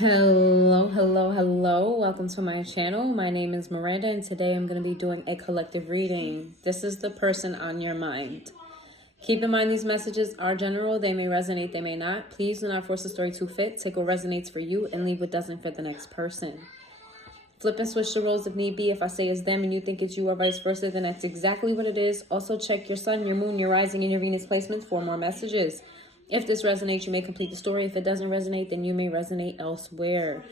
Hello. Welcome to my channel. My name is Miranda, and today I'm going to be doing a collective reading. This is the person on your mind. Keep in mind these messages are general. They may resonate, they may not. Please do not force the story to fit. Take what resonates for you and leave what doesn't fit the next person. Flip and switch the roles if need be. If I say it's them and you think it's you or vice versa, then that's exactly what it is. Also check your sun, your moon, your rising, and your Venus placements for more messages. If this resonates, you may complete the story. If it doesn't resonate, then you may resonate elsewhere.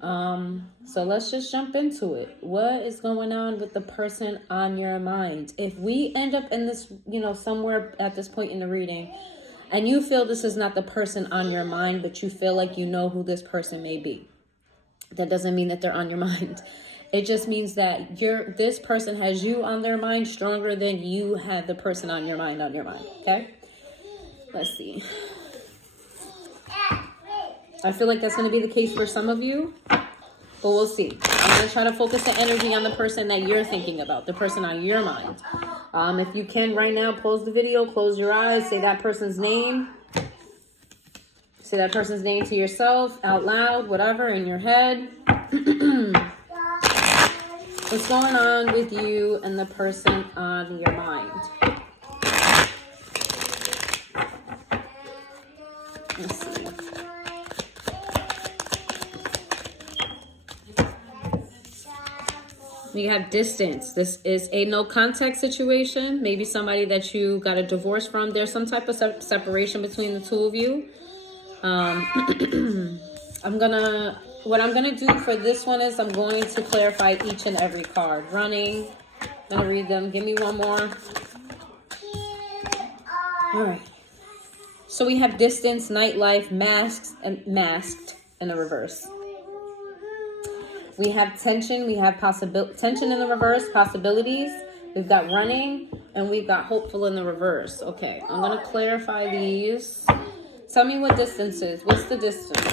So let's just jump into it. What is going on with the person on your mind? If we end up in this, somewhere at this point in the reading, and you feel this is not the person on your mind, but you feel like you know who this person may be, that doesn't mean that they're on your mind. It just means that this person has you on their mind stronger than you have the person on your mind, okay? Let's see. I feel like that's going to be the case for some of you, but we'll see. I'm going to try to focus the energy on the person that you're thinking about, the person on your mind. If you can right now, pause the video, close your eyes, say that person's name. Say that person's name to yourself, out loud, whatever, in your head. What's going on with you and the person on your mind? Let's see. We have distance. This is a no contact situation. Maybe somebody that you got a divorce from. There's some type of separation between the two of you. What I'm gonna do for this one is I'm going to clarify each and every card. Running. I'm gonna read them. Give me one more. All right. So we have distance, nightlife, masked in the reverse. We have tension. We have tension in the reverse, possibilities. We've got running, and we've got hopeful in the reverse. Okay, I'm gonna clarify these. Tell me what distance is. What's the distance?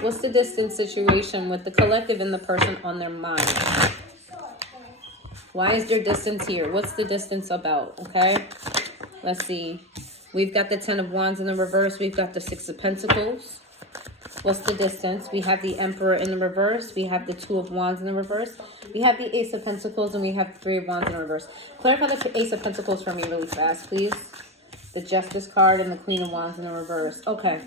What's the distance situation with the collective and the person on their mind? Why is there distance here? What's the distance about? Okay, let's see. We've got the 10 of Wands in the reverse. We've got the 6 of Pentacles. What's the distance? We have the Emperor in the reverse. We have the 2 of Wands in the reverse. We have the Ace of Pentacles, and we have the 3 of Wands in the reverse. Clarify the Ace of Pentacles for me really fast, please. The Justice card and the Queen of Wands in the reverse. Okay.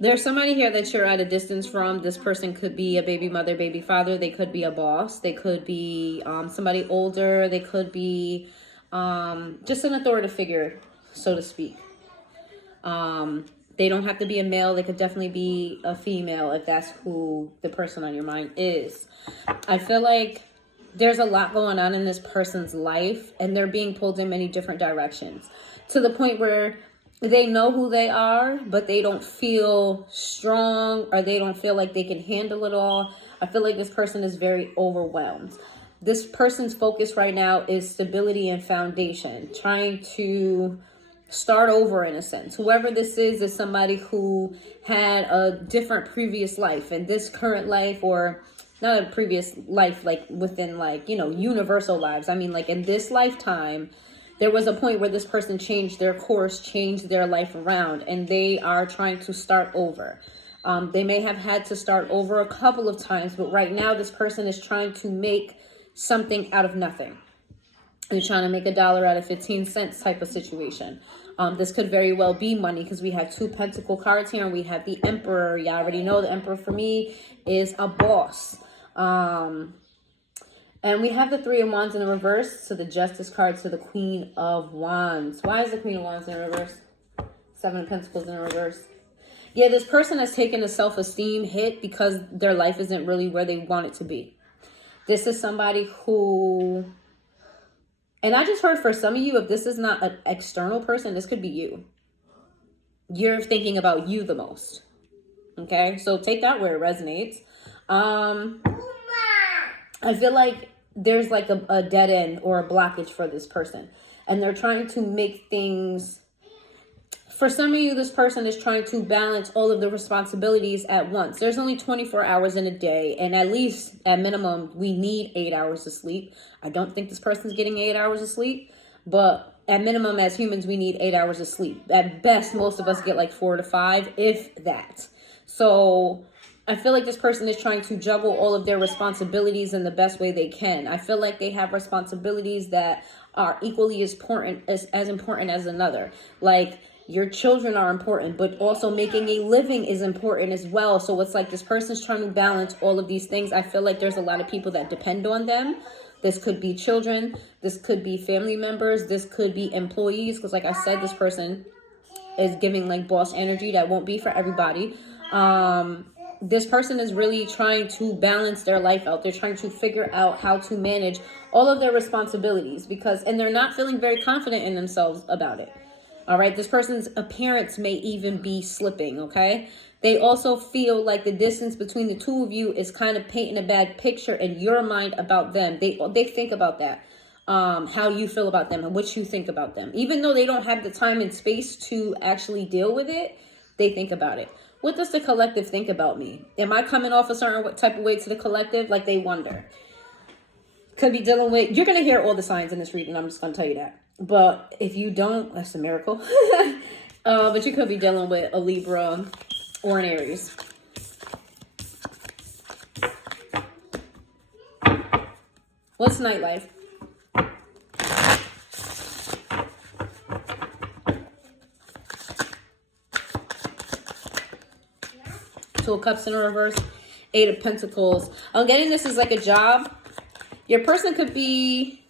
There's somebody here that you're at a distance from. This person could be a baby mother, baby father. They could be a boss. They could be somebody older. They could be just an authoritative figure, so to speak. They don't have to be a male. They could definitely be a female if that's who the person on your mind is. I feel like there's a lot going on in this person's life, and they're being pulled in many different directions to the point where they know who they are, but they don't feel strong, or they don't feel like they can handle it all. I feel like this person is very overwhelmed. This person's focus right now is stability and foundation, trying to start over in a sense. Whoever this is somebody who had a different previous life, and this current life, or not a previous life, like within universal lives. I mean, like in this lifetime, there was a point where this person changed their course, changed their life around, and they are trying to start over. They may have had to start over a couple of times, but right now this person is trying to make something out of nothing. They're trying to make $1 out of 15 cents type of situation. This could very well be money, because we have 2 Pentacle cards here, and we have the Emperor. You already know the Emperor for me is a boss. And we have the 3 of Wands in the reverse, to the Justice card, to the Queen of Wands. Why is the Queen of Wands in the reverse? 7 of Pentacles in the reverse. Yeah, this person has taken a self-esteem hit because their life isn't really where they want it to be. This is somebody who... And I just heard for some of you, if this is not an external person, this could be you. You're thinking about you the most. Okay? So take that where it resonates. I feel like there's like a dead end or a blockage for this person. And they're trying to make things... For some of you, this person is trying to balance all of the responsibilities at once. There's only 24 hours in a day, and at least, at minimum, we need 8 hours of sleep. I don't think this person's getting 8 hours of sleep, but at minimum, as humans, we need 8 hours of sleep. At best, most of us get like 4 to 5, if that. So I feel like this person is trying to juggle all of their responsibilities in the best way they can. I feel like they have responsibilities that are equally as important as another. Like, your children are important, but also making a living is important as well. So it's like this person's trying to balance all of these things. I feel like there's a lot of people that depend on them. This could be children. This could be family members. This could be employees. Because like I said, this person is giving like boss energy. That won't be for everybody. This person is really trying to balance their life out. They're trying to figure out how to manage all of their responsibilities and they're not feeling very confident in themselves about it. All right. This person's appearance may even be slipping. Okay. They also feel like the distance between the two of you is kind of painting a bad picture in your mind about them. They think about that. How you feel about them and what you think about them. Even though they don't have the time and space to actually deal with it, they think about it. What does the collective think about me? Am I coming off a certain type of way to the collective? Like, they wonder. Could be dealing with, you're going to hear all the signs in this reading. I'm just going to tell you that. But if you don't, that's a miracle. But you could be dealing with a Libra or an Aries. What's nightlife? Two of Cups in reverse, Eight of Pentacles. I'm getting this is like a job. Your person could be,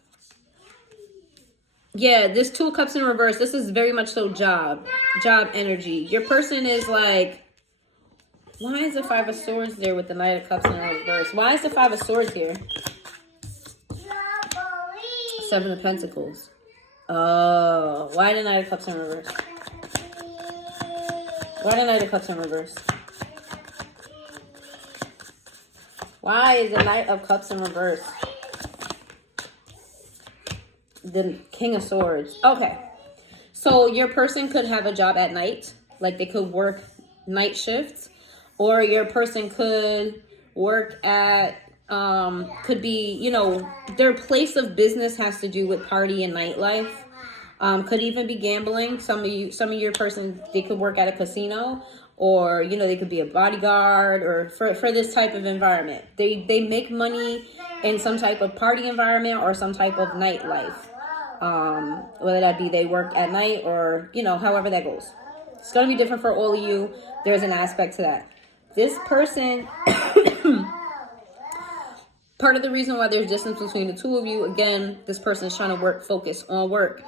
yeah, this Two of Cups in reverse. This is very much so job energy. Your person is like, why is the Five of Swords there with the Knight of Cups in reverse? Why is the Five of Swords here? Seven of Pentacles. Oh, why the Knight of Cups in reverse? Why the Knight of Cups in reverse? Why is the Knight of Cups in reverse? The King of Swords. Okay. So your person could have a job at night. Like, they could work night shifts. Or your person could work at, could be, you know, their place of business has to do with party and nightlife. Could even be gambling. Some of your person, they could work at a casino. Or, you know, they could be a bodyguard or for this type of environment. They make money in some type of party environment or some type of nightlife. Whether that be they work at night or, you know, however that goes. It's going to be different for all of you. There's an aspect to that. This person, part of the reason why there's distance between the two of you, again, this person is trying to focus on work.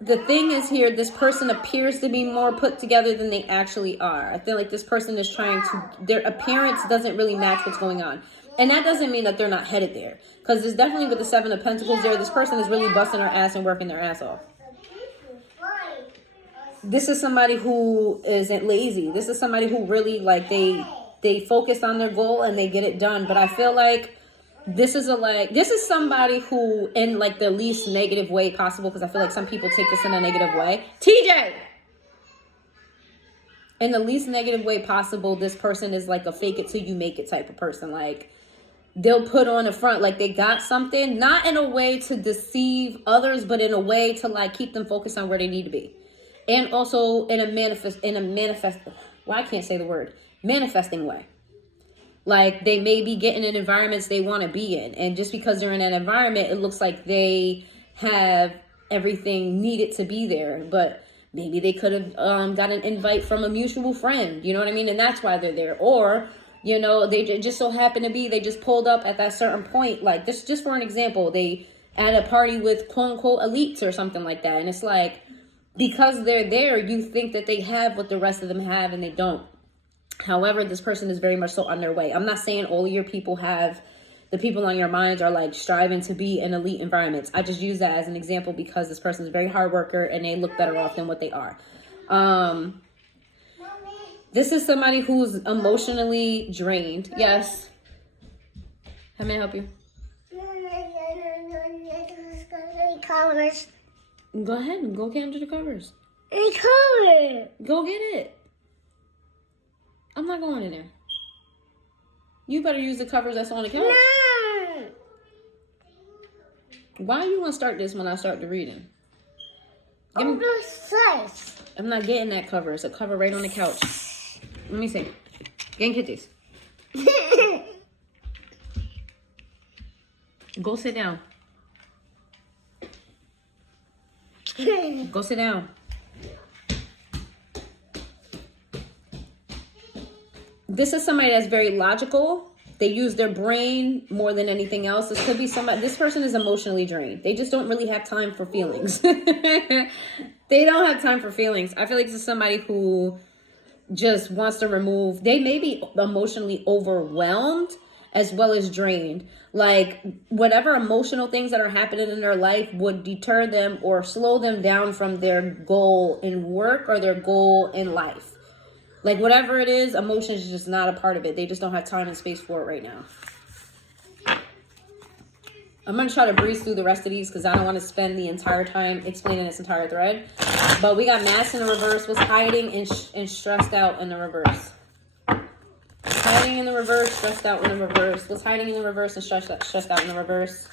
The thing is here, this person appears to be more put together than they actually are. I feel like this person is trying to, their appearance doesn't really match what's going on. And that doesn't mean that they're not headed there. Because there's definitely with the Seven of Pentacles there, this person is really busting their ass and working their ass off. This is somebody who isn't lazy. This is somebody who really, like, they focus on their goal and they get it done. But I feel like this is somebody who, in like the least negative way possible, because I feel like some people take this in a negative way. TJ! In the least negative way possible, this person is like a fake it till you make it type of person. Like, they'll put on a front like they got something, not in a way to deceive others, but in a way to like keep them focused on where they need to be. And also in a manifesting way. Like, they may be getting in environments they want to be in. And just because they're in an environment, it looks like they have everything needed to be there. But maybe they could have got an invite from a mutual friend. You know what I mean? And that's why they're there. Or, you know, they just so happen to be, they just pulled up at that certain point. Like, this, just for an example, they at a party with quote unquote elites or something like that. And it's like, because they're there, you think that they have what the rest of them have, and they don't. However, this person is very much so on their way. I'm not saying all of your people the people on your minds are like striving to be in elite environments. I just use that as an example because this person is a very hard worker and they look better off than what they are. This is somebody who's emotionally drained. Yes. How may I help you? Covers. Go ahead and go get under the covers. Go get it. I'm not going in there. You better use the covers that's on the couch. No. Why you want to start this when I start the reading? I'm not getting that cover. It's a cover right on the couch. Let me see. ¿Quién kitties? Go sit down. Go sit down. This is somebody that's very logical. They use their brain more than anything else. This could be somebody, this person is emotionally drained. They just don't really have time for feelings. They don't have time for feelings. I feel like this is somebody who just wants to remove, they may be emotionally overwhelmed as well as drained. Like whatever emotional things that are happening in their life would deter them or slow them down from their goal in work or their goal in life. Like whatever it is, emotion is just not a part of it. They just don't have time and space for it right now. I'm going to try to breeze through the rest of these because I don't want to spend the entire time explaining this entire thread. But we got mass in the reverse. What's hiding and stressed out in the reverse? Hiding in the reverse, stressed out in the reverse. What's hiding in the reverse and stressed out in the reverse?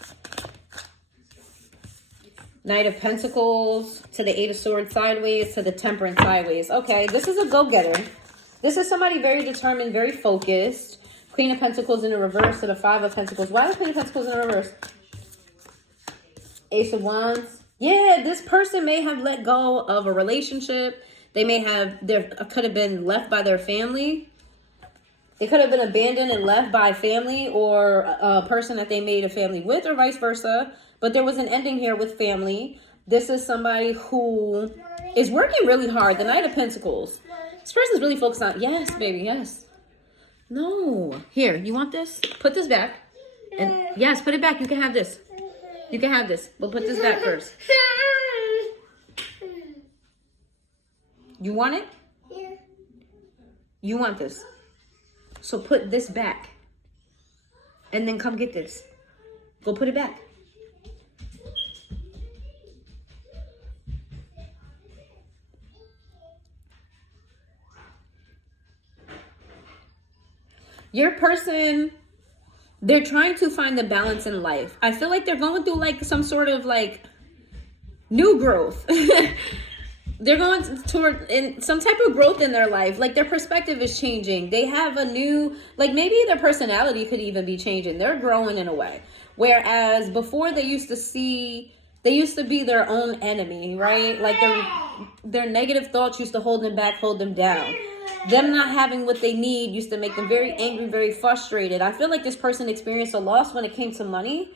Knight of Pentacles to the Eight of Swords sideways to the Temperance sideways. Okay, this is a go-getter. This is somebody very determined, very focused. Queen of Pentacles in the reverse to the Five of Pentacles. Why the Queen of Pentacles in the reverse? Ace of Wands. Yeah, this person may have let go of a relationship. They may have, could have been left by their family. They could have been abandoned and left by family or a person that they made a family with or vice versa. But there was an ending here with family. This is somebody who is working really hard. The Knight of Pentacles. This person's really focused on, yes, baby, yes. No. Here, you want this? Put this back. And yes, put it back. You can have this. You can have this. But put this back first. You want it? Yeah. You want this. So put this back. And then come get this. Go put it back. Your person, they're trying to find the balance in life. I feel like they're going through like some sort of like new growth. They're going toward in some type of growth in their life. Like their perspective is changing. They have a new, like maybe their personality could even be changing. They're growing in a way. Whereas before they used to be their own enemy, right? Like their negative thoughts used to hold them back, hold them down. Them not having what they need used to make them very angry, very frustrated. I feel like this person experienced a loss when it came to money.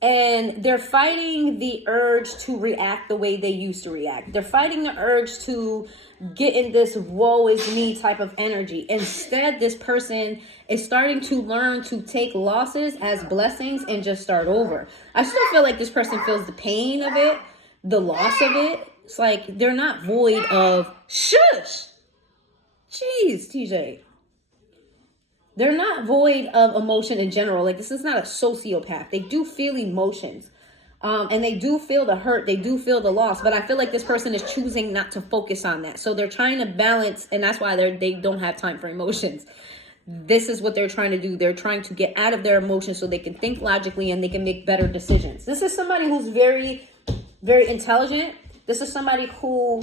And they're fighting the urge to react the way they used to react. They're fighting the urge to get in this woe is me type of energy. Instead, this person is starting to learn to take losses as blessings and just start over. I still feel like this person feels the pain of it, the loss of it. It's like they're not void of shush. Jeez, TJ. They're not void of emotion in general. Like, this is not a sociopath. They do feel emotions. And they do feel the hurt. They do feel the loss. But I feel like this person is choosing not to focus on that. So they're trying to balance. And that's why they don't have time for emotions. This is what they're trying to do. They're trying to get out of their emotions so they can think logically and they can make better decisions. This is somebody who's very, very intelligent. This is somebody who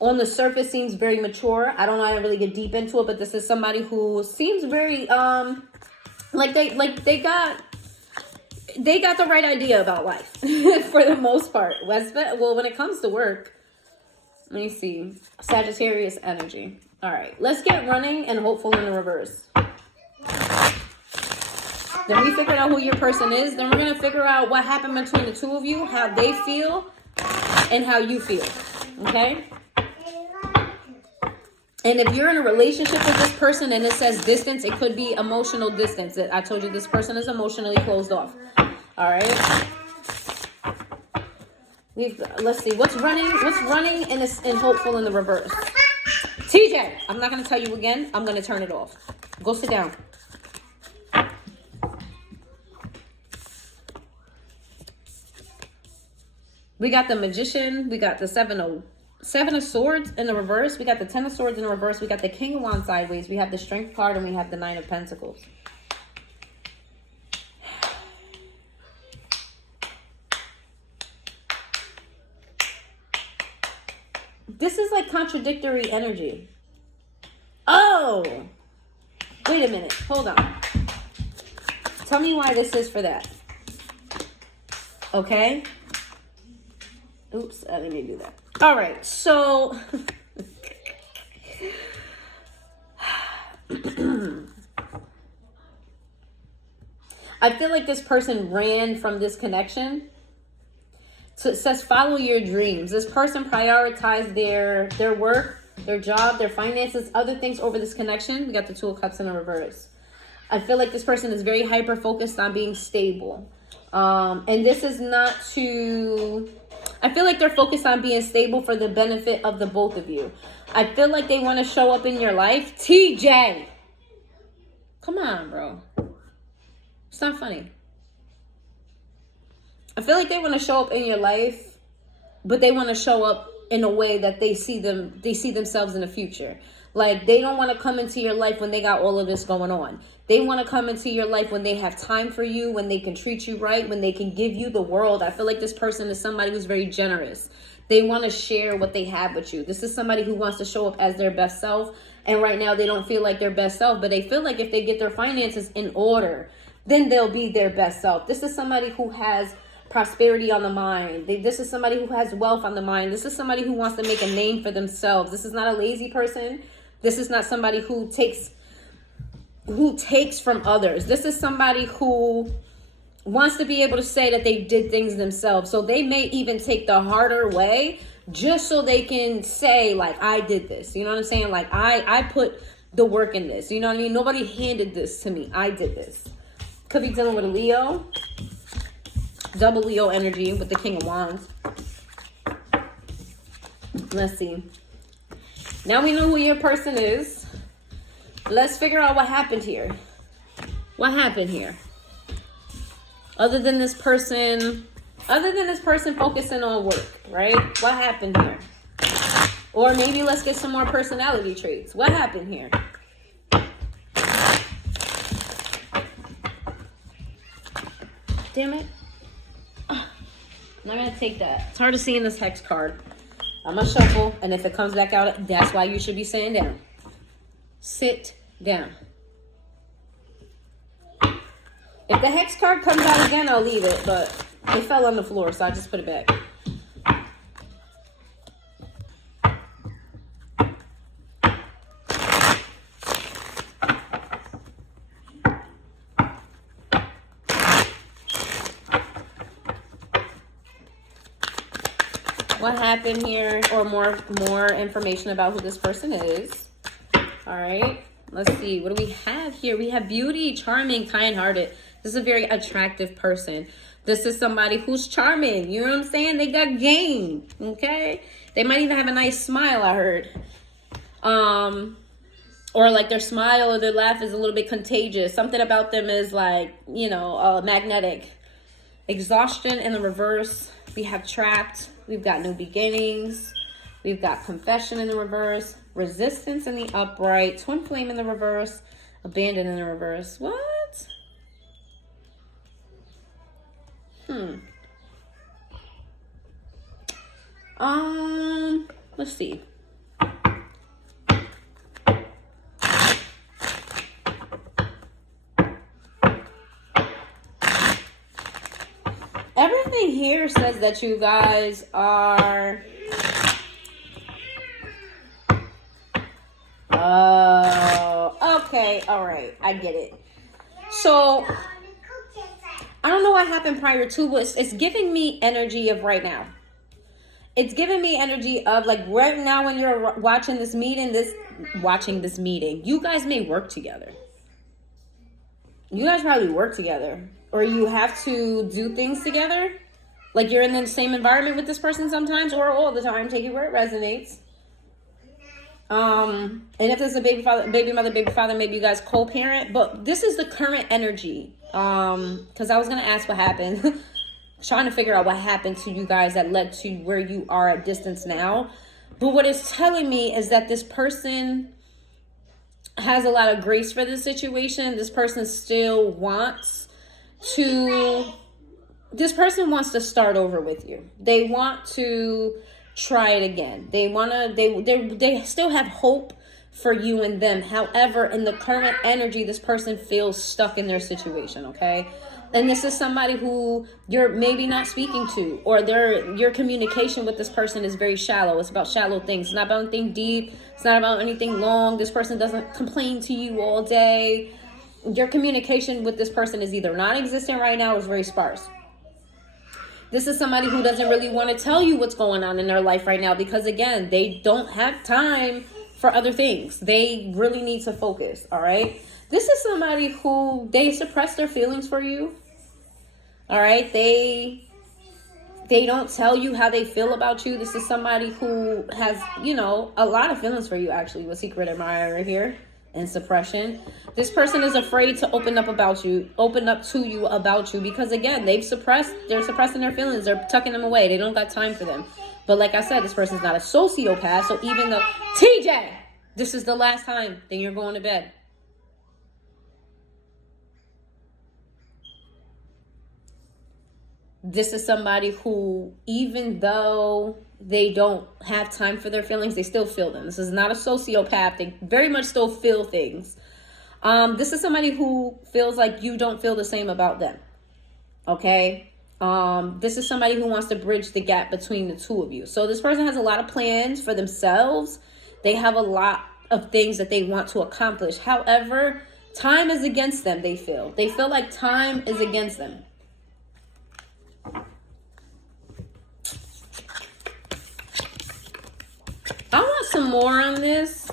on the surface seems very mature. I don't know how to really get deep into it, but this is somebody who seems very they got the right idea about life for the most part. Well, when it comes to work, let me see. Sagittarius energy. All right, let's get running and hopeful in the reverse. Then we figured out who your person is. Then we're gonna figure out what happened between the two of you, how they feel, and how you feel. Okay. And if you're in a relationship with this person and it says distance, it could be emotional distance. I told you this person is emotionally closed off. All right. Let's see. What's running and hopeful in the reverse? TJ, I'm not going to tell you again. I'm going to turn it off. Go sit down. We got the Magician. We got the Seven of Swords in the reverse. We got the Ten of Swords in the reverse. We got the King of Wands sideways. We have the Strength card and we have the Nine of Pentacles. This is like contradictory energy. Oh, Wait a minute. Hold on. Tell me why this is for that. Okay? Oops, I didn't mean to do that. All right, so... I feel like this person ran from this connection. So it says follow your dreams. This person prioritized their work, their job, their finances, other things over this connection. We got the Two of Cups in the reverse. I feel like this person is very hyper focused on being stable. And this is not to... I feel like they're focused on being stable for the benefit of the both of you. I feel like they want to show up in your life. TJ! Come on, bro. It's not funny. I feel like they want to show up in your life, but they want to show up in a way that they see themselves in the future. Like, they don't want to come into your life when they got all of this going on. They want to come into your life when they have time for you, when they can treat you right, when they can give you the world. I feel like this person is somebody who's very generous. They want to share what they have with you. This is somebody who wants to show up as their best self. And right now they don't feel like their best self, but they feel like if they get their finances in order, then they'll be their best self. This is somebody who has prosperity on the mind. This is somebody who has wealth on the mind. This is somebody who wants to make a name for themselves. This is not a lazy person. This is not somebody who takes from others. This is somebody who wants to be able to say that they did things themselves. So they may even take the harder way just so they can say, like, I did this. You know what I'm saying? Like, I put the work in this. You know what I mean? Nobody handed this to me. I did this. Could be dealing with a Leo. Double Leo energy with the King of Wands. Let's see. Now we know who your person is. Let's figure out what happened here. What happened here? Other than this person focusing on work, right? What happened here? Or maybe let's get some more personality traits. What happened here? Damn it. I'm not going to take that. It's hard to see in this hex card. I'm going to shuffle, and if it comes back out, that's why you should be sitting down. Sit down. If the hex card comes out again, I'll leave it, but it fell on the floor, so I just put it back. What happened here, or more information about who this person is. All right, let's see. What do we have here? We have beauty, charming, kind-hearted. This is a very attractive person. This is somebody who's charming. You know what I'm saying? They got game, okay? They might even have a nice smile, I heard. Or like their smile or their laugh is a little bit contagious. Something about them is like, you know, magnetic. Exhaustion in the reverse. We have trapped. We've got new beginnings. We've got confession in the reverse. Resistance in the upright. Twin flame in the reverse. Abandon in the reverse. What? Let's see. Everything here says that you guys are... Oh, okay. All right. I get it. So, I don't know what happened prior to, but it's giving me energy of right now. It's giving me energy of like right now when you're watching this meeting, you guys may work together. You guys probably work together. Or you have to do things together. Like you're in the same environment with this person sometimes or all the time. Take it where it resonates. And if there's a baby mother, baby father, maybe you guys co-parent. But this is the current energy. Because I was going to ask what happened. Trying to figure out what happened to you guys that led to where you are at distance now. But what it's telling me is that this person has a lot of grace for this situation. This person still wants to... This person wants to start over with you. They want to try it again. They still have hope for you and them. However, in the current energy, this person feels stuck in their situation, okay? And this is somebody who you're maybe not speaking to, or your communication with this person is very shallow. It's about shallow things. It's not about anything deep. It's not about anything long. This person doesn't complain to you all day. Your communication with this person is either non-existent right now or is very sparse. This is somebody who doesn't really want to tell you what's going on in their life right now because, again, they don't have time for other things. They really need to focus, all right? This is somebody who, they suppress their feelings for you, all right? They don't tell you how they feel about you. This is somebody who has, you know, a lot of feelings for you, actually, with secret admirer here and suppression. This person is afraid to open up to you about you because, again, they're suppressing their feelings. They're tucking them away. They don't got time for them. But like I said, this person's not a sociopath. So even though, TJ, this is the last time, then you're going to bed. This is somebody who, even though they don't have time for their feelings, they still feel them. This is not a sociopath. They very much still feel things. This is somebody who feels like you don't feel the same about them. Okay? This is somebody who wants to bridge the gap between the two of you. So this person has a lot of plans for themselves. They have a lot of things that they want to accomplish. However, time is against them, they feel. They feel like time is against them. I want some more on this,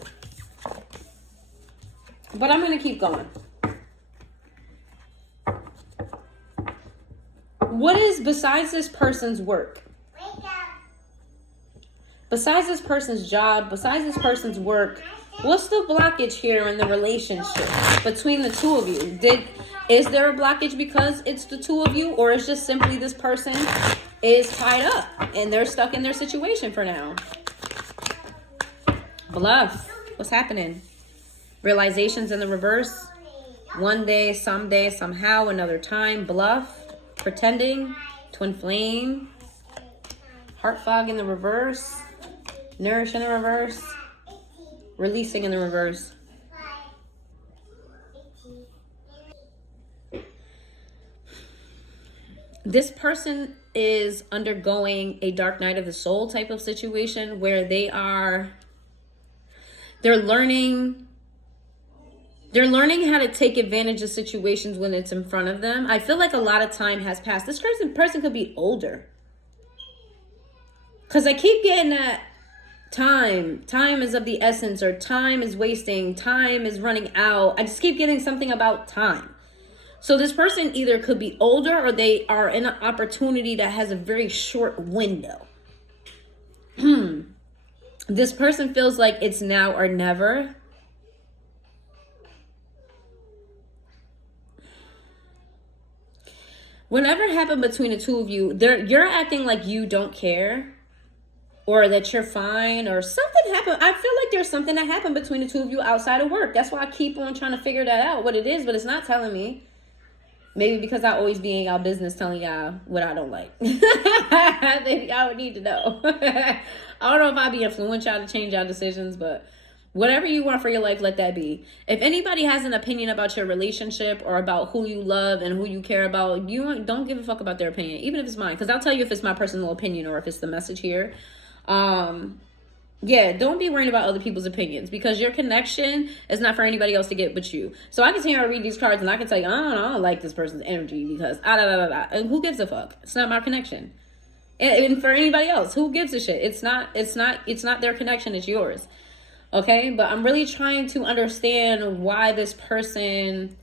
but I'm going to keep going. What is, besides this person's work, besides this person's job, besides this person's work, what's the blockage here in the relationship between the two of you? Is there a blockage because it's the two of you, or is just simply this person is tied up and they're stuck in their situation for now? Bluff. What's happening? Realizations in the reverse. One day, someday, somehow, another time. Bluff. Pretending. Twin flame. Heart fog in the reverse. Nourish in the reverse. Releasing in the reverse. This person is undergoing a dark night of the soul type of situation where they're learning how to take advantage of situations when it's in front of them. I feel like a lot of time has passed. This person could be older. Because I keep getting that time is of the essence, or time is wasting, time is running out. I just keep getting something about time. So this person either could be older or they are in an opportunity that has a very short window. This person feels like it's now or never. Whatever happened between the two of you, you're acting like you don't care, or that you're fine, or something happened. I feel like there's something that happened between the two of you outside of work. That's why I keep on trying to figure that out, what it is, but it's not telling me. Maybe because I always be in y'all business telling y'all what I don't like. Maybe y'all would need to know. I don't know if I'll be influence y'all to change y'all decisions, but whatever you want for your life, let that be. If anybody has an opinion about your relationship or about who you love and who you care about, you don't give a fuck about their opinion, even if it's mine. Because I'll tell you if it's my personal opinion or if it's the message here. Yeah, don't be worrying about other people's opinions, because your connection is not for anybody else to get but you. So I can sit here and read these cards and I can tell you, I don't like this person's energy because and who gives a fuck? It's not my connection. And for anybody else, who gives a shit? It's not their connection, it's yours. Okay? But I'm really trying to understand why this person,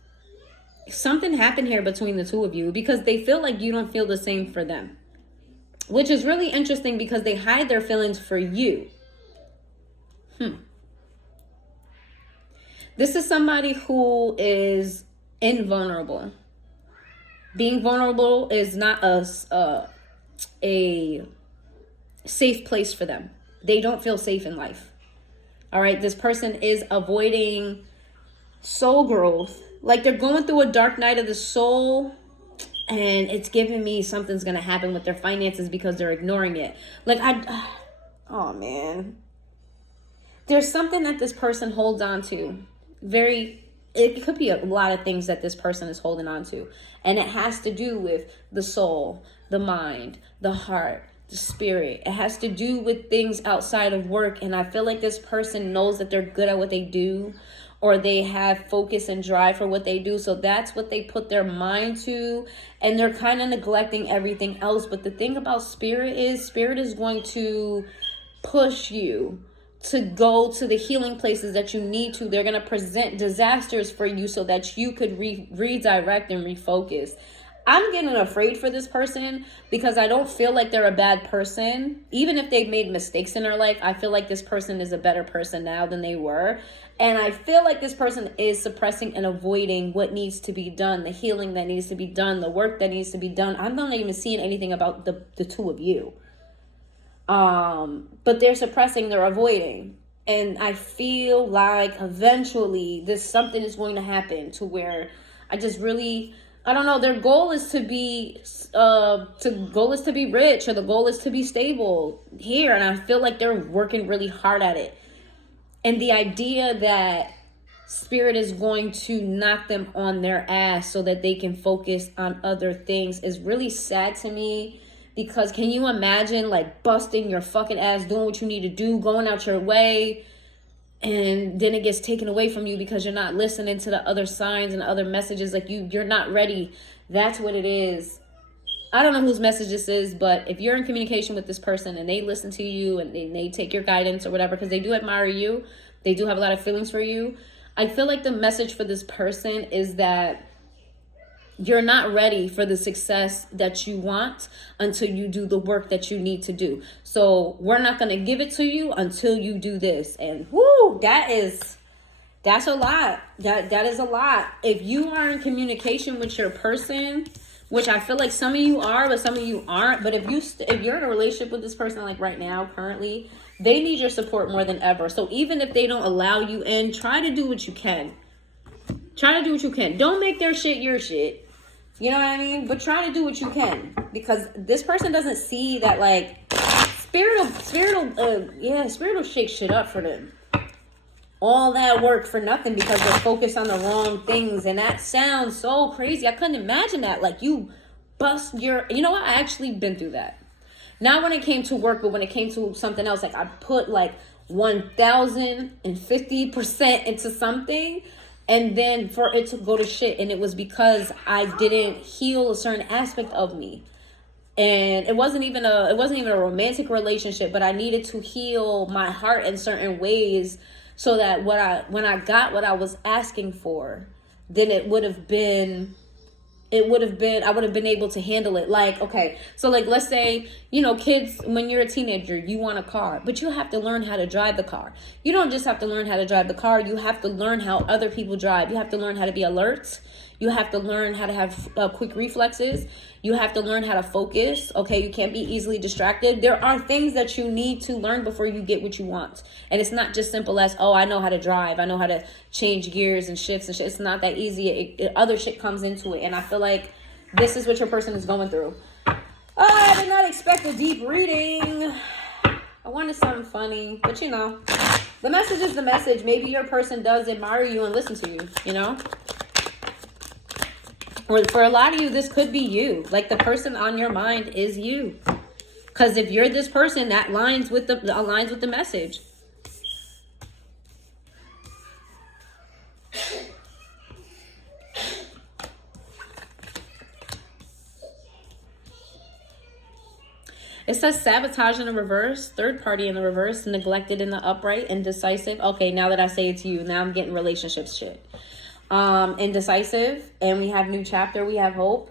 something happened here between the two of you, because they feel like you don't feel the same for them. Which is really interesting because they hide their feelings for you. This is somebody who is invulnerable. Being vulnerable is not a safe place for them. They don't feel safe in life. All right, this person is avoiding soul growth. Like they're going through a dark night of the soul, and it's giving me something's going to happen with their finances because they're ignoring it. Like oh man. there's something that this person holds on to. It could be a lot of things that this person is holding on to. And it has to do with the soul, the mind, the heart, the spirit. It has to do with things outside of work. And I feel like this person knows that they're good at what they do, or they have focus and drive for what they do. So that's what they put their mind to. And they're kind of neglecting everything else. But the thing about spirit is going to push you to go to the healing places that you need to. They're going to present disasters for you so that you could redirect and refocus. I'm getting afraid for this person because I don't feel like they're a bad person. Even if they've made mistakes in their life, I feel like this person is a better person now than they were. And I feel like this person is suppressing and avoiding what needs to be done, the healing that needs to be done, the work that needs to be done. I'm not even seeing anything about the two of you. But they're suppressing, they're avoiding. And I feel like eventually something is going to happen to where I don't know, their goal is to be rich, or the goal is to be stable here. And I feel like they're working really hard at it. And the idea that spirit is going to knock them on their ass so that they can focus on other things is really sad to me. Because can you imagine like busting your fucking ass, doing what you need to do, going out your way, and then it gets taken away from you because you're not listening to the other signs and other messages. Like you're not ready. That's what it is. I don't know whose message this is, but if you're in communication with this person and they listen to you and they take your guidance or whatever, because they do admire you, they do have a lot of feelings for you. I feel like the message for this person is that you're not ready for the success that you want until you do the work that you need to do. So we're not going to give it to you until you do this. And whoo, that's a lot. That is a lot. If you are in communication with your person, which I feel like some of you are, but some of you aren't. But if you're in a relationship with this person, like right now, currently, they need your support more than ever. So even if they don't allow you in, try to do what you can. Try to do what you can. Don't make their shit your shit. You know what I mean? But try to do what you can, because this person doesn't see that like spirit will shake shit up for them. All that work for nothing because they're focused on the wrong things. And that sounds so crazy. I couldn't imagine that. Like you know what? I actually been through that. Not when it came to work, but when it came to something else, like I put like 1050% into something. And then for it to go to shit. And it was because I didn't heal a certain aspect of me. And it wasn't even a romantic relationship, but I needed to heal my heart in certain ways so that when I got what I was asking for, then I would have been able to handle it. Like, okay, so like, let's say, kids, when you're a teenager, you want a car, but you have to learn how to drive the car. You don't just have to learn how to drive the car. You have to learn how other people drive. You have to learn how to be alert. You have to learn how to have quick reflexes. You have to learn how to focus. Okay, you can't be easily distracted. There are things that you need to learn before you get what you want. And it's not just simple as, oh, I know how to drive. I know how to change gears and shifts and shit. It's not that easy. Other shit comes into it. And I feel like this is what your person is going through. I did not expect a deep reading. I wanted something funny. But the message is the message. Maybe your person does admire you and listen to you, Or for a lot of you, this could be you. Like the person on your mind is you. Because if you're this person, that aligns with the message. It says sabotage in the reverse, third party in the reverse, neglected in the upright, indecisive. Okay, now that I say it to you, now I'm getting relationship shit. Indecisive, and we have new chapter, we have hope.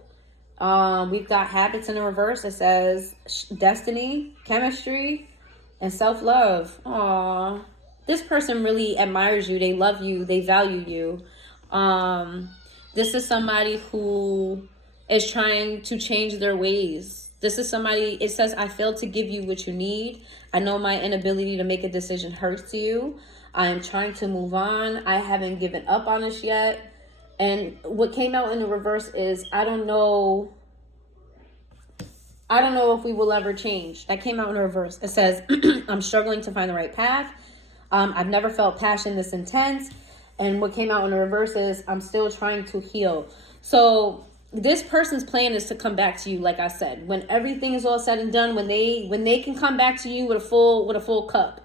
We've got habits in the reverse. It says destiny, chemistry, and self-love. Aww. This person really admires you. They love you. They value you. This is somebody who is trying to change their ways. This is somebody, it says, I failed to give you what you need. I know my inability to make a decision hurts you. I am trying to move on. I haven't given up on us yet. And what came out in the reverse is, I don't know if we will ever change. That came out in the reverse. It says, I'm struggling to find the right path. I've never felt passion this intense. And what came out in the reverse is I'm still trying to heal. So this person's plan is to come back to you, like I said, when everything is all said and done, when they can come back to you with a full cup.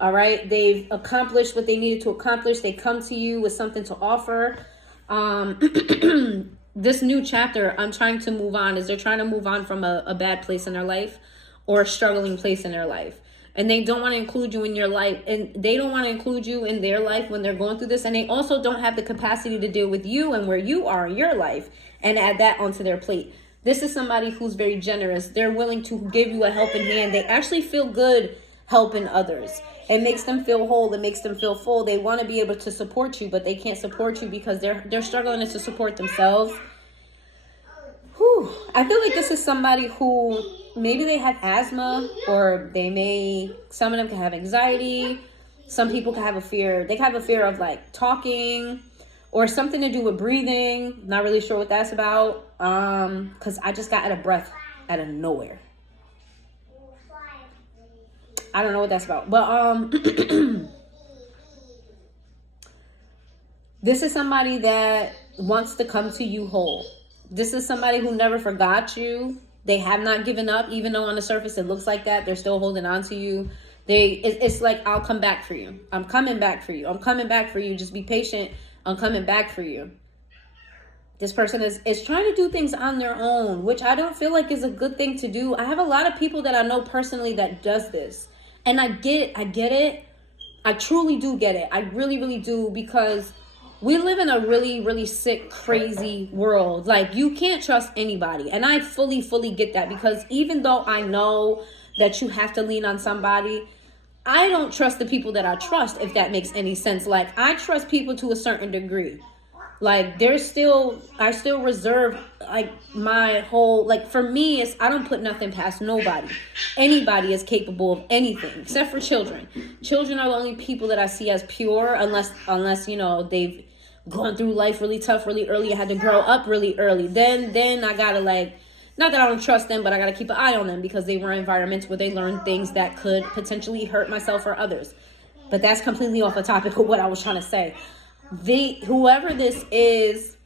All right, they've accomplished what they needed to accomplish. They come to you with something to offer. This new chapter, I'm trying to move on, is they're trying to move on from a bad place in their life or a struggling place in their life. And they don't want to include you in your life. And they don't want to include you in their life when they're going through this. And they also don't have the capacity to deal with you and where you are in your life and add that onto their plate. This is somebody who's very generous. They're willing to give you a helping hand. They actually feel good helping others. It makes them feel whole. It makes them feel full. They want to be able to support you, but they can't support you because they're struggling to support themselves. Whew. I feel like this is somebody who maybe they have asthma, or some of them can have anxiety. Some people can have a fear. They can have a fear of like talking or something to do with breathing. Not really sure what that's about. Because I just got out of breath out of nowhere. I don't know what that's about. But this is somebody that wants to come to you whole. This is somebody who never forgot you. They have not given up, even though on the surface it looks like that. They're still holding on to you. It's like, I'll come back for you. I'm coming back for you. I'm coming back for you. Just be patient. I'm coming back for you. This person is trying to do things on their own, which I don't feel like is a good thing to do. I have a lot of people that I know personally that does this. And I get it. I truly do get it. I really, really do, because we live in a really, really sick, crazy world. Like, you can't trust anybody. And I fully, fully get that, because even though I know that you have to lean on somebody, I don't trust the people that I trust, if that makes any sense. Like, I trust people to a certain degree. Like, I still reserve, like, my whole, like, for me, I don't put nothing past nobody. Anybody is capable of anything, except for children. Children are the only people that I see as pure, unless you know, they've gone through life really tough, really early, I had to grow up really early. Then I gotta, like, not that I don't trust them, but I gotta keep an eye on them, because they were in environments where they learned things that could potentially hurt myself or others. But that's completely off the topic of what I was trying to say. Whoever this is,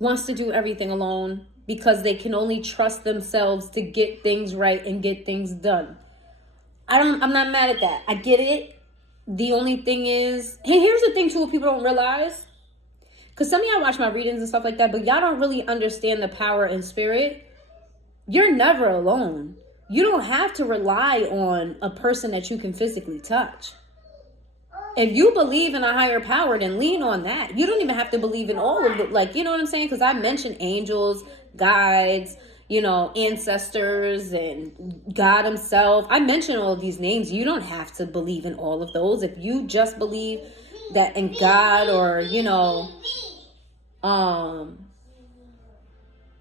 wants to do everything alone, because they can only trust themselves to get things right and get things done. I'm not mad at that. I get it. The only thing is, hey, here's the thing too, what people don't realize, because some of y'all watch my readings and stuff like that, but y'all don't really understand the power in spirit. You're never alone. You don't have to rely on a person that you can physically touch. If you believe in a higher power, then lean on that. You don't even have to believe in all of it. Like, you know what I'm saying? Because I mentioned angels, guides, you know, ancestors, and God himself. I mentioned all of these names. You don't have to believe in all of those. If you just believe that in God, or, you know,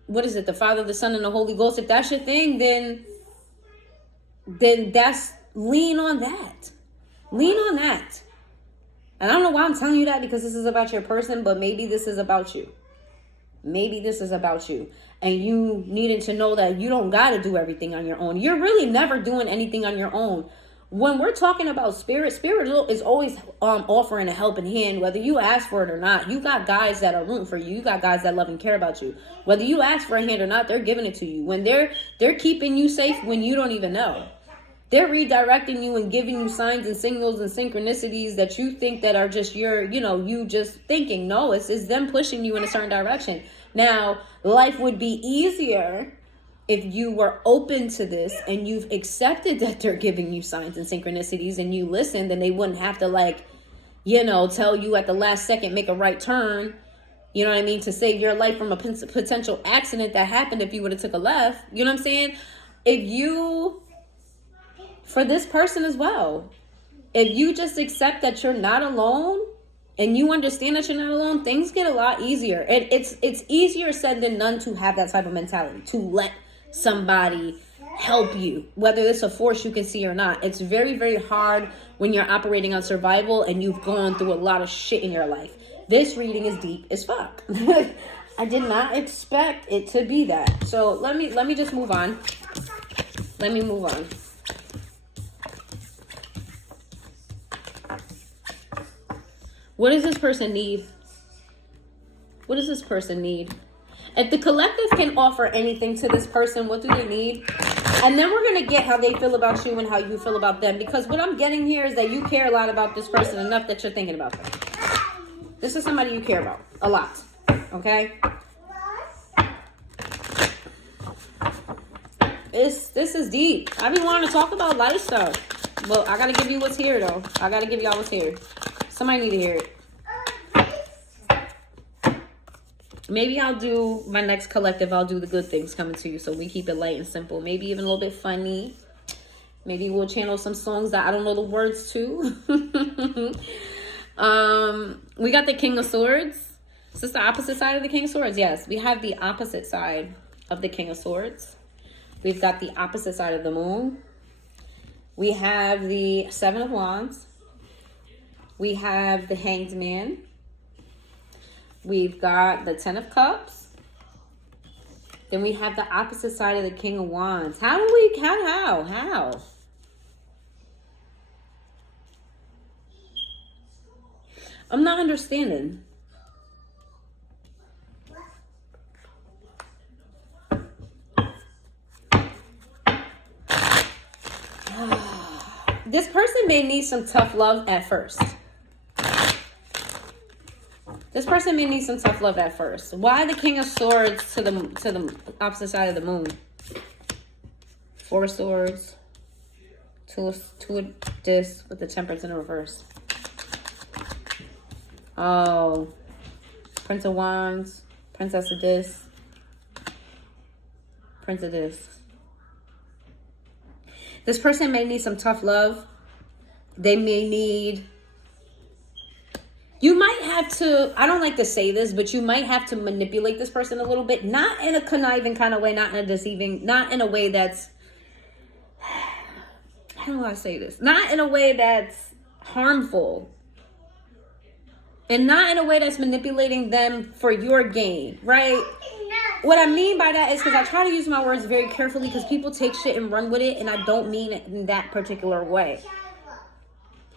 what is it? The Father, the Son, and the Holy Ghost. If that's your thing, then that's, lean on that. Lean on that. And I don't know why I'm telling you that, because this is about your person, but maybe this is about you. Maybe this is about you. And you needing to know that you don't got to do everything on your own. You're really never doing anything on your own. When we're talking about spirit is always offering a helping hand, whether you ask for it or not. You got guys that are rooting for you. You got guys that love and care about you. Whether you ask for a hand or not, they're giving it to you. When they're keeping you safe when you don't even know. They're redirecting you and giving you signs and signals and synchronicities that you think that are just you just thinking. No, it's them pushing you in a certain direction. Now, life would be easier if you were open to this and you've accepted that they're giving you signs and synchronicities and you listen, then they wouldn't have to tell you at the last second, make a right turn, you know what I mean, to save your life from a potential accident that happened if you would have took a left. You know what I'm saying? For this person as well, if you just accept that you're not alone and you understand that you're not alone, things get a lot easier. And it's easier said than done to have that type of mentality, to let somebody help you, whether it's a force you can see or not. It's very, very hard when you're operating on survival and you've gone through a lot of shit in your life. This reading is deep as fuck. I did not expect it to be that. So let me just move on. Let me move on. What does this person need? What does this person need? If the collective can offer anything to this person, what do they need? And then we're going to get how they feel about you and how you feel about them. Because what I'm getting here is that you care a lot about this person enough that you're thinking about them. This is somebody you care about a lot. Okay? This is deep. I be wanting to talk about life stuff. Well, I got to give you what's here, though. I got to give y'all what's here. Somebody need to hear it. Maybe I'll do my next collective. I'll do the good things coming to you. So we keep it light and simple. Maybe even a little bit funny. Maybe we'll channel some songs that I don't know the words to. We got the King of Swords. Is this the opposite side of the King of Swords? Yes, we have the opposite side of the King of Swords. We've got the opposite side of the moon. We have the Seven of Wands. We have the Hanged Man. We've got the Ten of Cups. Then we have the opposite side of the King of Wands. How? I'm not understanding. This person may need some tough love at first. This person may need some tough love at first. Why the King of Swords to the opposite side of the moon? Four of Swords. Two of Discs with the Temperance in the reverse. Oh. Prince of Wands. Princess of Discs. Prince of Discs. This person may need some tough love. They may need... You might have to... I don't like to say this, but you might have to manipulate this person a little bit. Not in a conniving kind of way. Not in a deceiving... Not in a way that's... How do I say this? Not in a way that's harmful. And not in a way that's manipulating them for your gain, right? What I mean by that is because I try to use my words very carefully because people take shit and run with it, and I don't mean it in that particular way.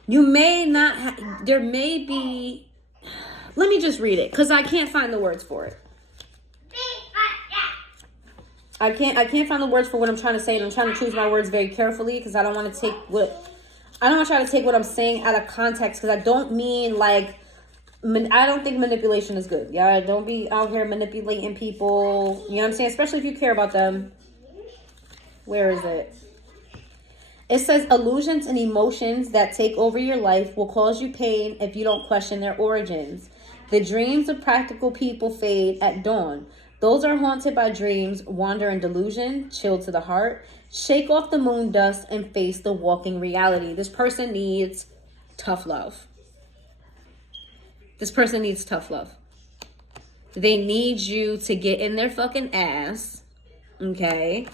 You may not there may be... Let me just read it because I can't find the words for it. I can't find the words for what I'm trying to say, and I'm trying to choose my words very carefully because I don't want to take what... I don't want to try to take what I'm saying out of context because I don't mean like... I don't think manipulation is good. Yeah, don't be out here manipulating people. You know what I'm saying? Especially if you care about them. Where is it? It says illusions and emotions that take over your life will cause you pain if you don't question their origins. The dreams of practical people fade at dawn. Those are haunted by dreams, wander in delusion, chill to the heart. Shake off the moon dust and face the walking reality. This person needs tough love. This person needs tough love. They need you to get in their fucking ass, okay,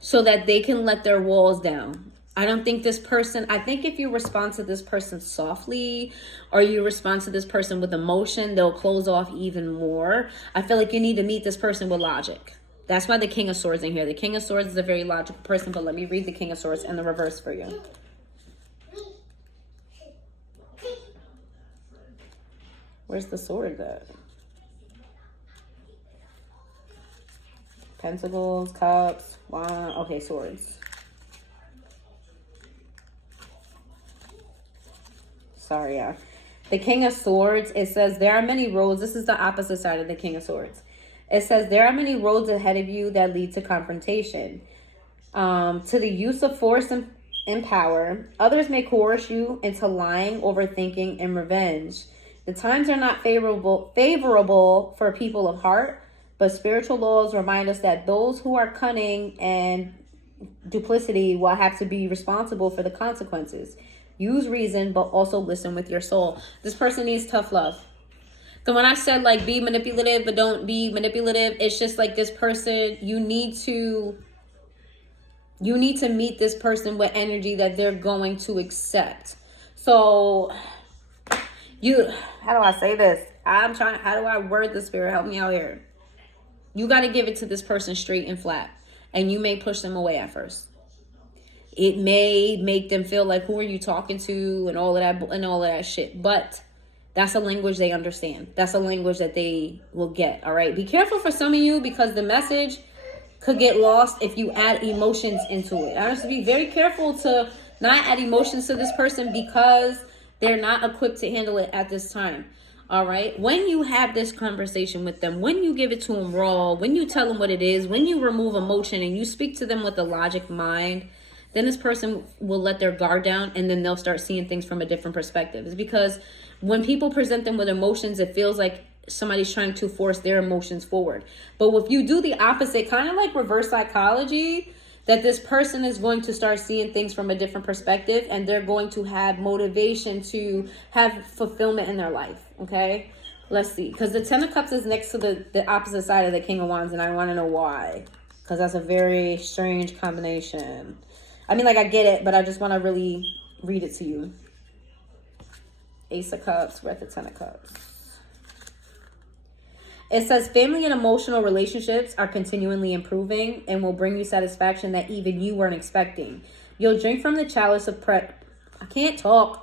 so that they can let their walls down. I don't think this person, I think if you respond to this person softly or you respond to this person with emotion, they'll close off even more. I feel like you need to meet this person with logic. That's why the King of Swords in here. The King of Swords is a very logical person, but let me read the King of Swords in the reverse for you. Where's the sword at? Pentacles, cups, wand. Okay, swords. Sorry, yeah. The King of Swords, it says there are many roads. This is the opposite side of the King of Swords. It says there are many roads ahead of you that lead to confrontation. To the use of force and power. Others may coerce you into lying, overthinking, and revenge. The times are not favorable for people of heart, but spiritual laws remind us that those who are cunning and duplicity will have to be responsible for the consequences. Use reason, but also listen with your soul. This person needs tough love. So when I said like be manipulative, but don't be manipulative, it's just like this person, you need to meet this person with energy that they're going to accept. So how do I say this? How do I word the spirit? Help me out here. You got to give it to this person straight and flat. And you may push them away at first. It may make them feel like, who are you talking to, and all of that shit. But that's a language they understand. That's a language that they will get. All right. Be careful for some of you, because the message could get lost if you add emotions into it. I have to be very careful to not add emotions to this person, because they're not equipped to handle it at this time. All right. When you have this conversation with them, when you give it to them raw, when you tell them what it is, when you remove emotion and you speak to them with a logic mind, then this person will let their guard down, and then they'll start seeing things from a different perspective. It's because when people present them with emotions, it feels like somebody's trying to force their emotions forward. But if you do the opposite, kind of like reverse psychology, that this person is going to start seeing things from a different perspective, and they're going to have motivation to have fulfillment in their life. Okay, let's see. Because the Ten of Cups is next to the opposite side of the King of Wands, and I want to know why. Because that's a very strange combination. I mean, like, I get it, but I just want to really read it to you. Ace of Cups, we're at the Ten of Cups. It says family and emotional relationships are continually improving and will bring you satisfaction that even you weren't expecting. You'll drink from the chalice of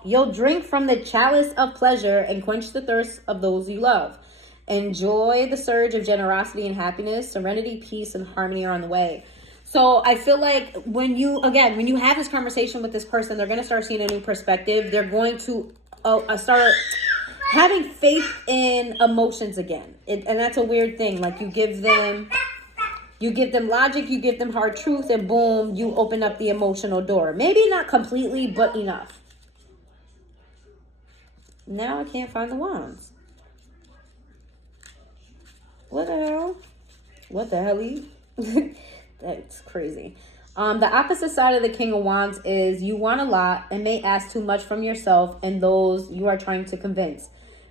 You'll drink from the chalice of pleasure and quench the thirst of those you love. Enjoy the surge of generosity and happiness. Serenity, peace, and harmony are on the way. So I feel like when you have this conversation with this person, they're going to start seeing a new perspective. They're going to start having faith in emotions again. And that's a weird thing. Like, you give them logic, you give them hard truth, and boom, you open up the emotional door. Maybe not completely, but enough. Now I can't find the wands. What the hell? What the hell? That's crazy. The opposite side of the King of Wands is you want a lot and may ask too much from yourself and those you are trying to convince.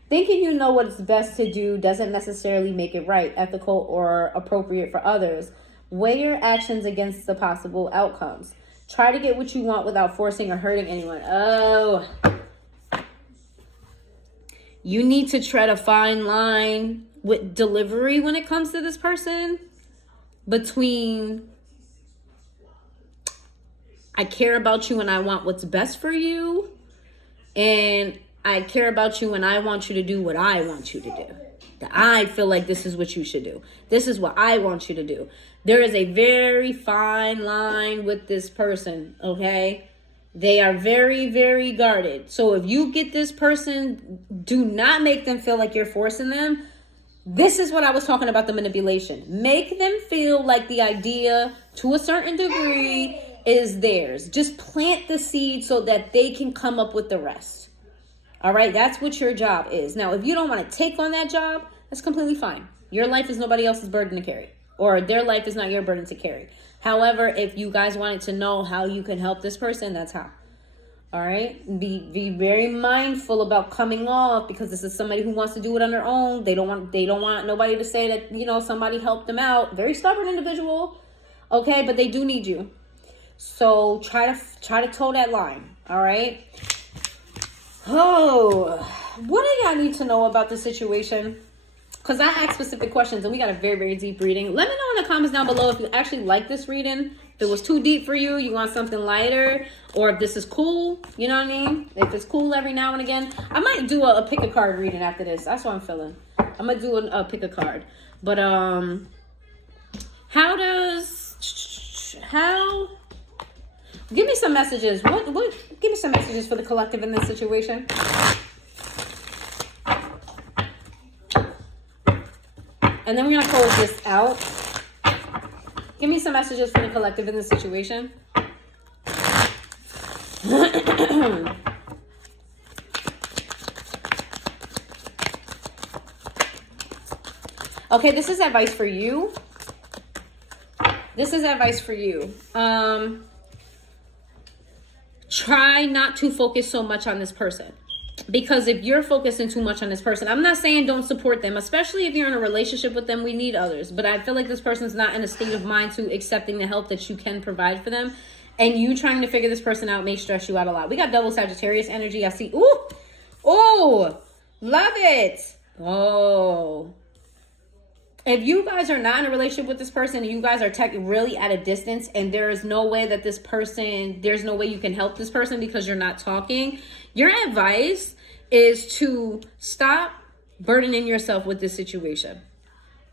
Thinking you know what's best to do doesn't necessarily make it right, ethical, or appropriate for others. Weigh your actions against the possible outcomes. Try to get what you want without forcing or hurting anyone. Oh. You need to tread a fine line with delivery when it comes to this person. Between I care about you and I want what's best for you, and I care about you and I want you to do what I want you to do. That I feel like this is what you should do. This is what I want you to do. There is a very fine line with this person, okay? They are very, very guarded. So if you get this person, do not make them feel like you're forcing them. This is what I was talking about, the manipulation. Make them feel like the idea, to a certain degree, is theirs. Just plant the seed so that they can come up with the rest. All right, that's what your job is. Now, if you don't want to take on that job, that's completely fine. Your life is nobody else's burden to carry, or their life is not your burden to carry. However, if you guys wanted to know how you can help this person, that's how. All right, be very mindful about coming off, because this is somebody who wants to do it on their own. They don't want nobody to say that, somebody helped them out. Very stubborn individual. Okay, but they do need you. So try to toe that line. All right. Oh, what do y'all need to know about the situation? Because I asked specific questions and we got a very, very deep reading. Let me know in the comments down below if you actually like this reading. If it was too deep for you, you want something lighter, or if this is cool, you know what I mean? If it's cool every now and again. I might do a pick a card reading after this. That's what I'm feeling. I'm going to do a pick a card. But, give me some messages. Give me some messages for the collective in this situation. And then we're going to close this out. Give me some messages for the collective in this situation. Okay, this is advice for you. This is advice for you. Try not to focus so much on this person. Because if you're focusing too much on this person, I'm not saying don't support them, especially if you're in a relationship with them. We need others. But I feel like this person's not in a state of mind to accepting the help that you can provide for them. And you trying to figure this person out may stress you out a lot. We got double Sagittarius energy. I see. Ooh, love it. Oh, If you guys are not in a relationship with this person, and you guys are really at a distance, and there is no way that there's no way you can help this person because you're not talking, your advice is to stop burdening yourself with this situation.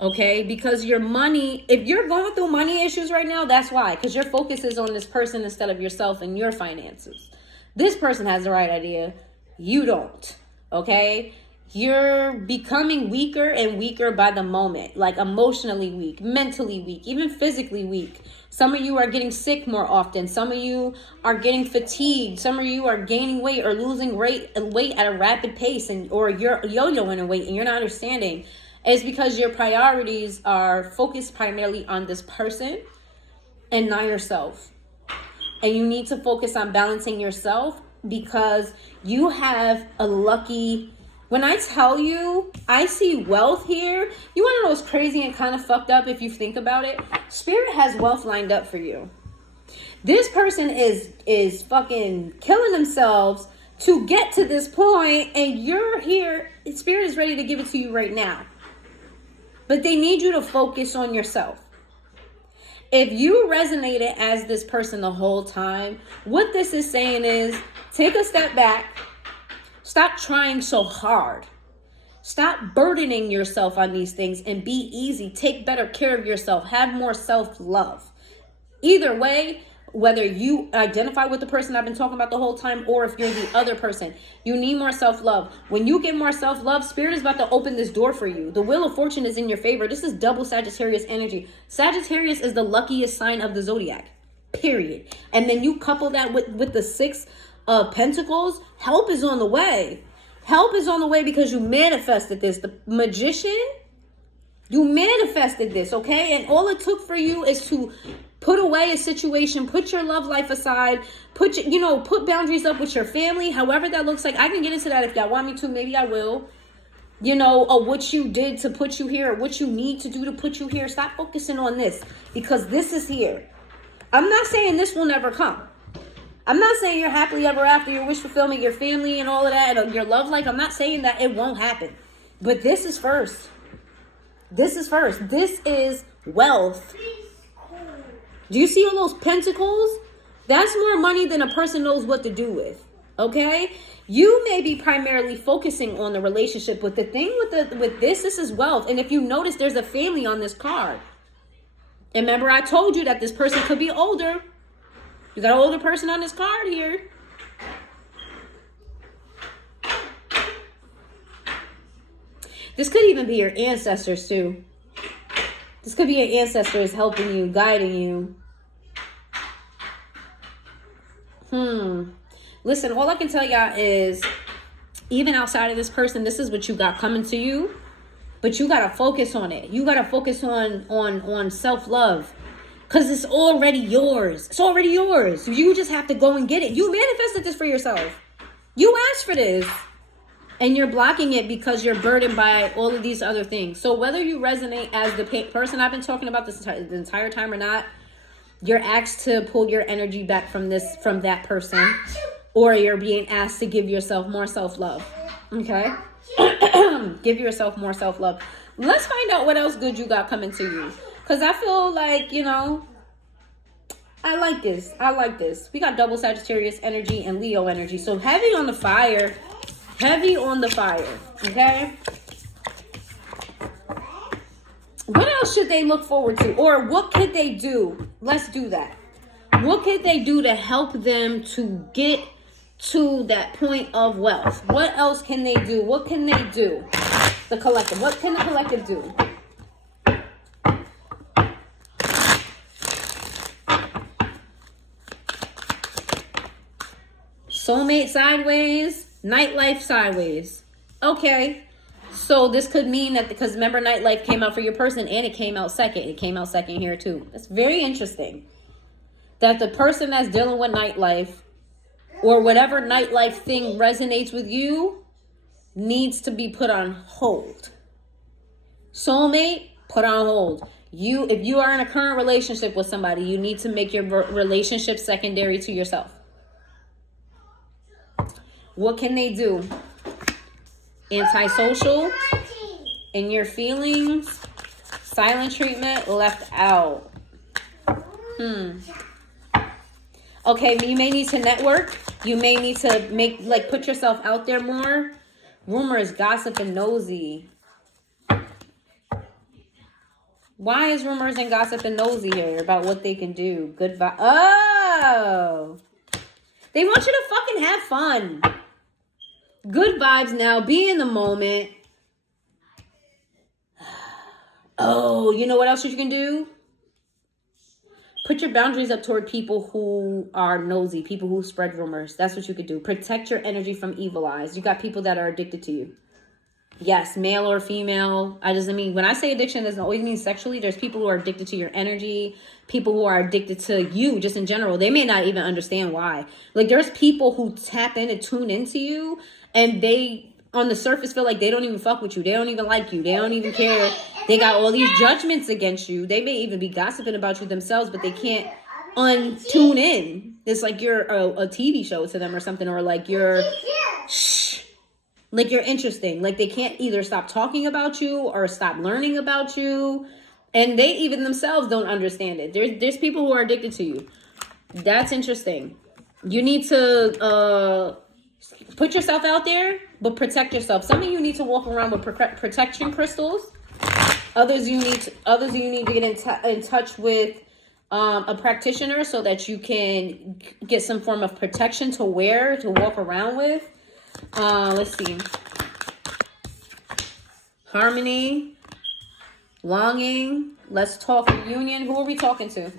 Okay? Because your money, if you're going through money issues right now, that's why. Because your focus is on this person instead of yourself and your finances. This person has the right idea. You don't. Okay? You're becoming weaker and weaker by the moment, like emotionally weak, mentally weak, even physically weak. Some of you are getting sick more often. Some of you are getting fatigued. Some of you are gaining weight or losing weight at a rapid pace, or you're yo-yoing in weight and you're not understanding. It's because your priorities are focused primarily on this person and not yourself. And you need to focus on balancing yourself because you have a lucky... When I tell you, I see wealth here. You want to know what's crazy and kind of fucked up if you think about it? Spirit has wealth lined up for you. This person is fucking killing themselves to get to this point, and you're here. Spirit is ready to give it to you right now. But they need you to focus on yourself. If you resonated as this person the whole time, what this is saying is take a step back. Stop trying so hard. Stop burdening yourself on these things and be easy. Take better care of yourself. Have more self-love. Either way, whether you identify with the person I've been talking about the whole time or if you're the other person, you need more self-love. When you get more self-love, Spirit is about to open this door for you. The Wheel of Fortune is in your favor. This is double Sagittarius energy. Sagittarius is the luckiest sign of the zodiac. Period. And then you couple that with the 6 of Pentacles, help is on the way. Help is on the way because you manifested this. The Magician, you manifested this, okay? And all it took for you is to put away a situation, put your love life aside, put boundaries up with your family, however that looks like. I can get into that if y'all want me to. Maybe I will. Or what you did to put you here, or what you need to do to put you here. Stop focusing on this because this is here. I'm not saying this will never come. I'm not saying you're happily ever after, your wish fulfillment, your family and all of that, and your love life. I'm not saying that it won't happen. But this is first. This is first. This is wealth. Do you see all those pentacles? That's more money than a person knows what to do with. Okay? You may be primarily focusing on the relationship, but the thing with this is wealth. And if you notice, there's a family on this card. And remember, I told you that this person could be older. You got an older person on this card here. This could even be your ancestors too. This could be your ancestors helping you, guiding you. Listen, all I can tell y'all is, even outside of this person, this is what you got coming to you. But you got to focus on it. You got to focus on self-love. Because it's already yours. It's already yours. You just have to go and get it. You manifested this for yourself. You asked for this. And you're blocking it because you're burdened by all of these other things. So whether you resonate as the person I've been talking about the entire time or not, you're asked to pull your energy back from that person. Or you're being asked to give yourself more self-love. Okay? Give yourself more self-love. Let's find out what else good you got coming to you. Because I feel like, I like this. I like this. We got double Sagittarius energy and Leo energy. So heavy on the fire. Heavy on the fire. Okay? What else should they look forward to? Or what could they do? Let's do that. What could they do to help them to get to that point of wealth? What else can they do? What can they do? The collective. What can the collective do? Soulmate sideways, nightlife sideways. Okay. So this could mean that, because remember, nightlife came out for your person and it came out second. It came out second here too. That's very interesting. That the person that's dealing with nightlife or whatever nightlife thing resonates with you needs to be put on hold. Soulmate, put on hold. If you are in a current relationship with somebody, you need to make your relationship secondary to yourself. What can they do? Antisocial in your feelings, Silent treatment left out. Okay, you may need to network. You may need to put yourself out there more. Rumors, gossip, and nosy. Why is rumors and gossip and nosy here about what they can do? Good vibe. Oh! They want you to fucking have fun. Good vibes now. Be in the moment. Oh, you know what else you can do? Put your boundaries up toward people who are nosy, people who spread rumors. That's what you could do. Protect your energy from evil eyes. You got people that are addicted to you. Yes, male or female. When I say addiction, it doesn't always mean sexually. There's people who are addicted to your energy, people who are addicted to you just in general. They may not even understand why. Like, there's people who tap in and tune into you, and they, on the surface, feel like they don't even fuck with you. They don't even like you. They don't even care. They got all these judgments against you. They may even be gossiping about you themselves, but they can't untune in. It's like you're a TV show to them or something, or like you're you're interesting. Like, they can't either stop talking about you or stop learning about you, and they even themselves don't understand it. There's people who are addicted to you. That's interesting. You need to put yourself out there, but protect yourself. Some of you need to walk around with protection crystals. Others you need to get in touch with a practitioner so that you can get some form of protection to walk around with. Let's see. Harmony, longing. Let's talk reunion. Who are we talking to?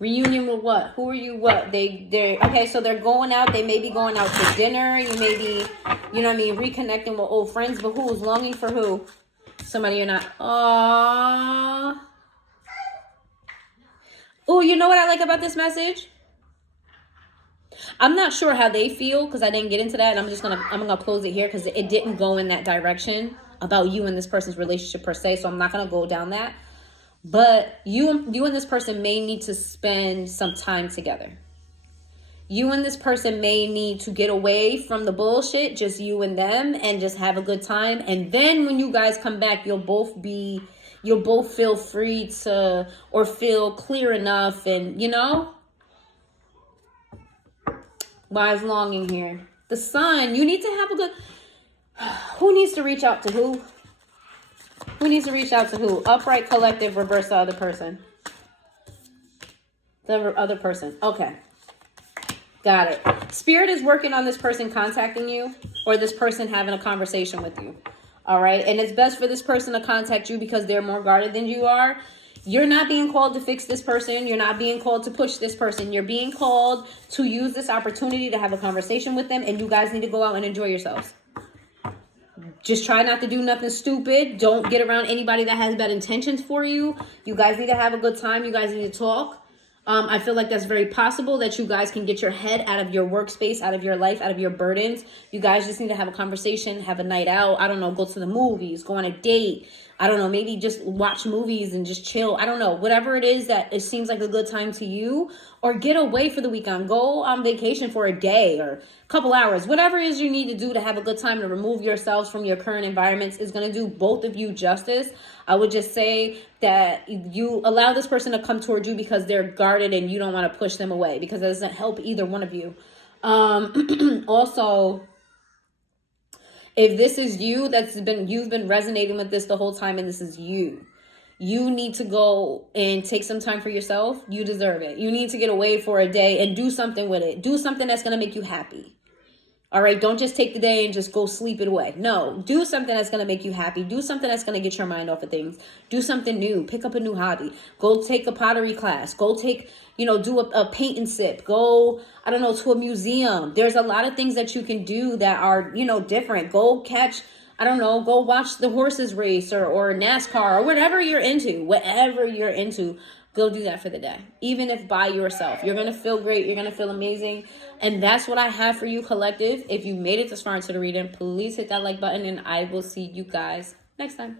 Reunion with what? Who are you? What? They're okay. So they're going out. They may be going out to dinner. You may be, reconnecting with old friends. But who's longing for who? Somebody you're not. Aww. Oh, you know what I like about this message? I'm not sure how they feel because I didn't get into that, and I'm gonna close it here because it didn't go in that direction about you and this person's relationship per se. So I'm not gonna go down that. But you and this person may need to spend some time together. You and this person may need to get away from the bullshit, just you and them, and just have a good time. And then when you guys come back, you'll both feel free to, or feel clear enough, and why is longing here? The sun. You need to have a good. Who needs to reach out to who? Who needs to reach out to who? Upright, collective, reverse the other person. The other person. Okay. Got it. Spirit is working on this person contacting you, or this person having a conversation with you. All right. And it's best for this person to contact you because they're more guarded than you are. You're not being called to fix this person. You're not being called to push this person. You're being called to use this opportunity to have a conversation with them. And you guys need to go out and enjoy yourselves. Just try not to do nothing stupid. Don't get around anybody that has bad intentions for you. You guys need to have a good time. You guys need to talk. I feel like that's very possible that you guys can get your head out of your workspace, out of your life, out of your burdens. You guys just need to have a conversation, have a night out. I don't know, go to the movies, go on a date. I don't know, maybe just watch movies and just chill. I don't know, whatever it is that it seems like a good time to you, or get away for the weekend. Go on vacation for a day or a couple hours. Whatever it is you need to do to have a good time to remove yourselves from your current environments is going to do both of you justice. I would just say that you allow this person to come towards you because they're guarded and you don't want to push them away because it doesn't help either one of you. Also, if this is you, you've been resonating with this the whole time and this is you need to go and take some time for yourself. You deserve it. You need to get away for a day and do something with it. Do something that's going to make you happy. All right. Don't just take the day and just go sleep it away. No, do something that's going to make you happy. Do something that's going to get your mind off of things. Do something new. Pick up a new hobby. Go take a pottery class. Go take, do a paint and sip. Go, I don't know, to a museum. There's a lot of things that you can do that are, different. Go catch, I don't know, go watch the horses race or NASCAR or whatever you're into. Whatever you're into, go do that for the day. Even if by yourself. You're going to feel great. You're going to feel amazing. And that's what I have for you, collective. If you made it this far into the reading, please hit that like button and I will see you guys next time.